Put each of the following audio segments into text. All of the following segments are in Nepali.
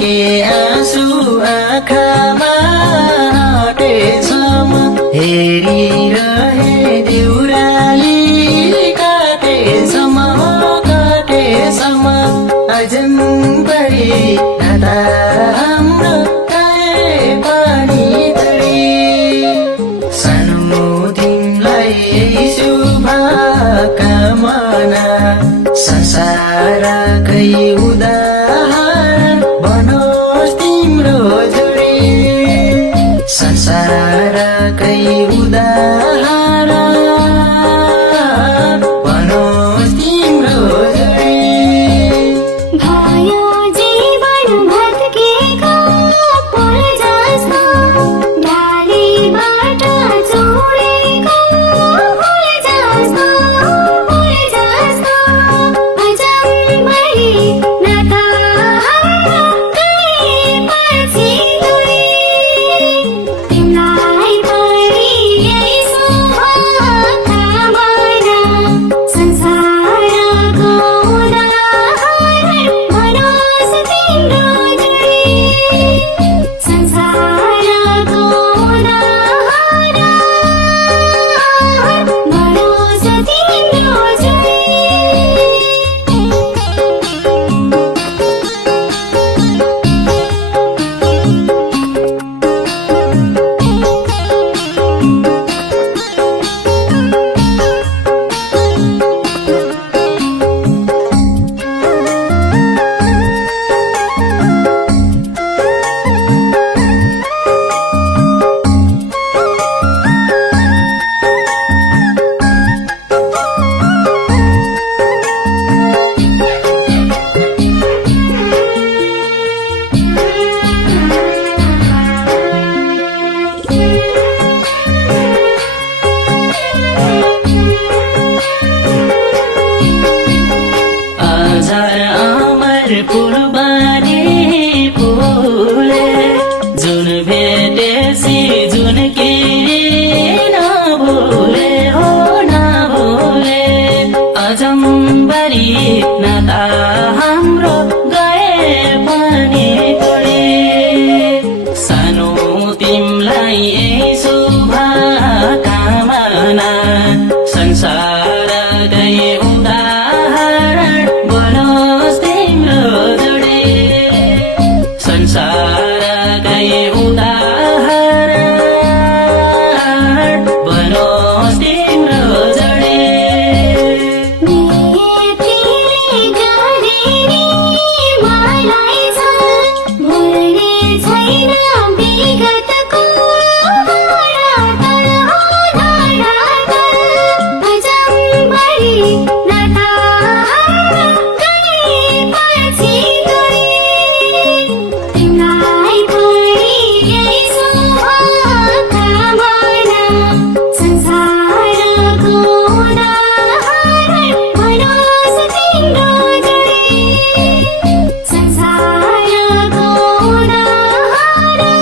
के आँसु आँखामा हटेसम्म हेरिरहे देउराली काटेसम्म अजम्बरी नाता हाम्रो काए पानी तरी सानो तिमीलाई शुभकामना संसारकै उदाहरण बनोस् तिम्रो जोडी संसारकै उदाहरण बनोस् तिम्रो जोडी भयो जीवन भत्केको फुल जस्तो डालीबाट जोडेको फुल जस्तो अजम्बरी नाता गएपछि गए तिमीलाई पनि यही शुभकामना संसारको उदाहरण बनोस् तिम्रो जोडी संसारको उदाहरण बनोस् तिम्रो जोडी फुलबारी फुले जुन भेटेसी जुन के नभुले हो नभुले अजम्बरी नाता हाम्रो गए पनि तोडे सानो तिमीलाई शुभकामना संसार गए उदाहरण बनोस् तिम्रो जोडी संसार गए उदाहरण बनोस् तिम्रो जोडी नियतिले गरेरी मलाई छ भुल्ने छैन विगतको धरातल अजम्बरी नाता गएपछि गए तिमीलाई पनि यही शुभकामना संसारको उदाहरण बनोस् तिम्रो जोडी संसारको उदाहरण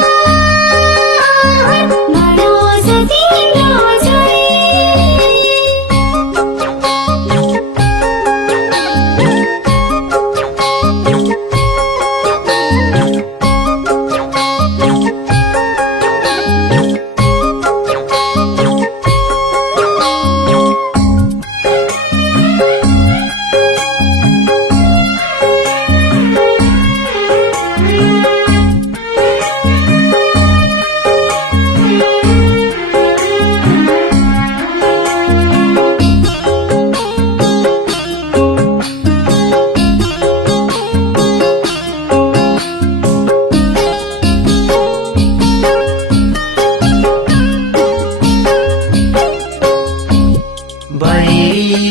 बनोस् तिम्रो जोडी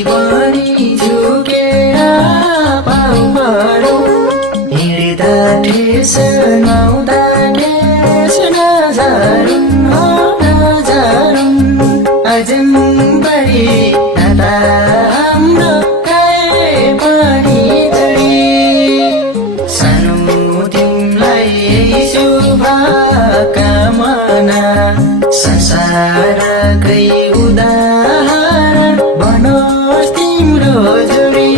बढी झुकेर पाउमारो हिँड्दा ठेस नआउँदा ठेस नजारुन् हो नजारुन् अजम्बरी नाता हाम्रो गए पनि तरी सानो तिमीलाई शुभकामना संसारकै उदाहरण बनोस् तिम्रो जोडी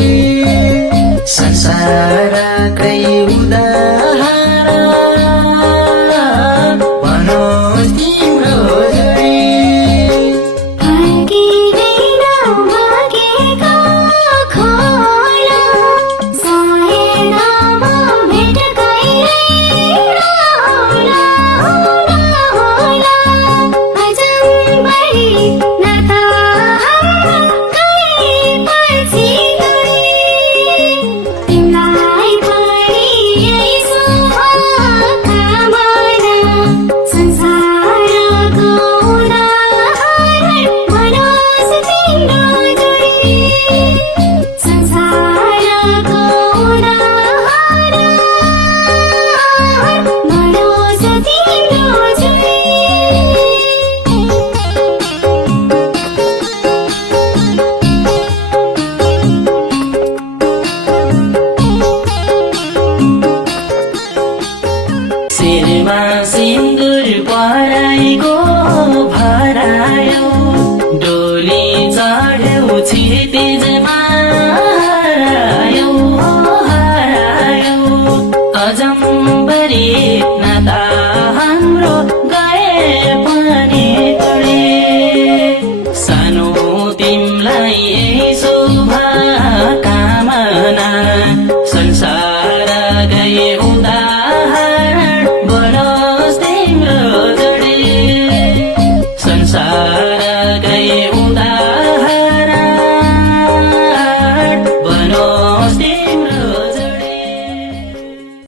संसारकै उदाहरण सिन्दुर पराइको भराए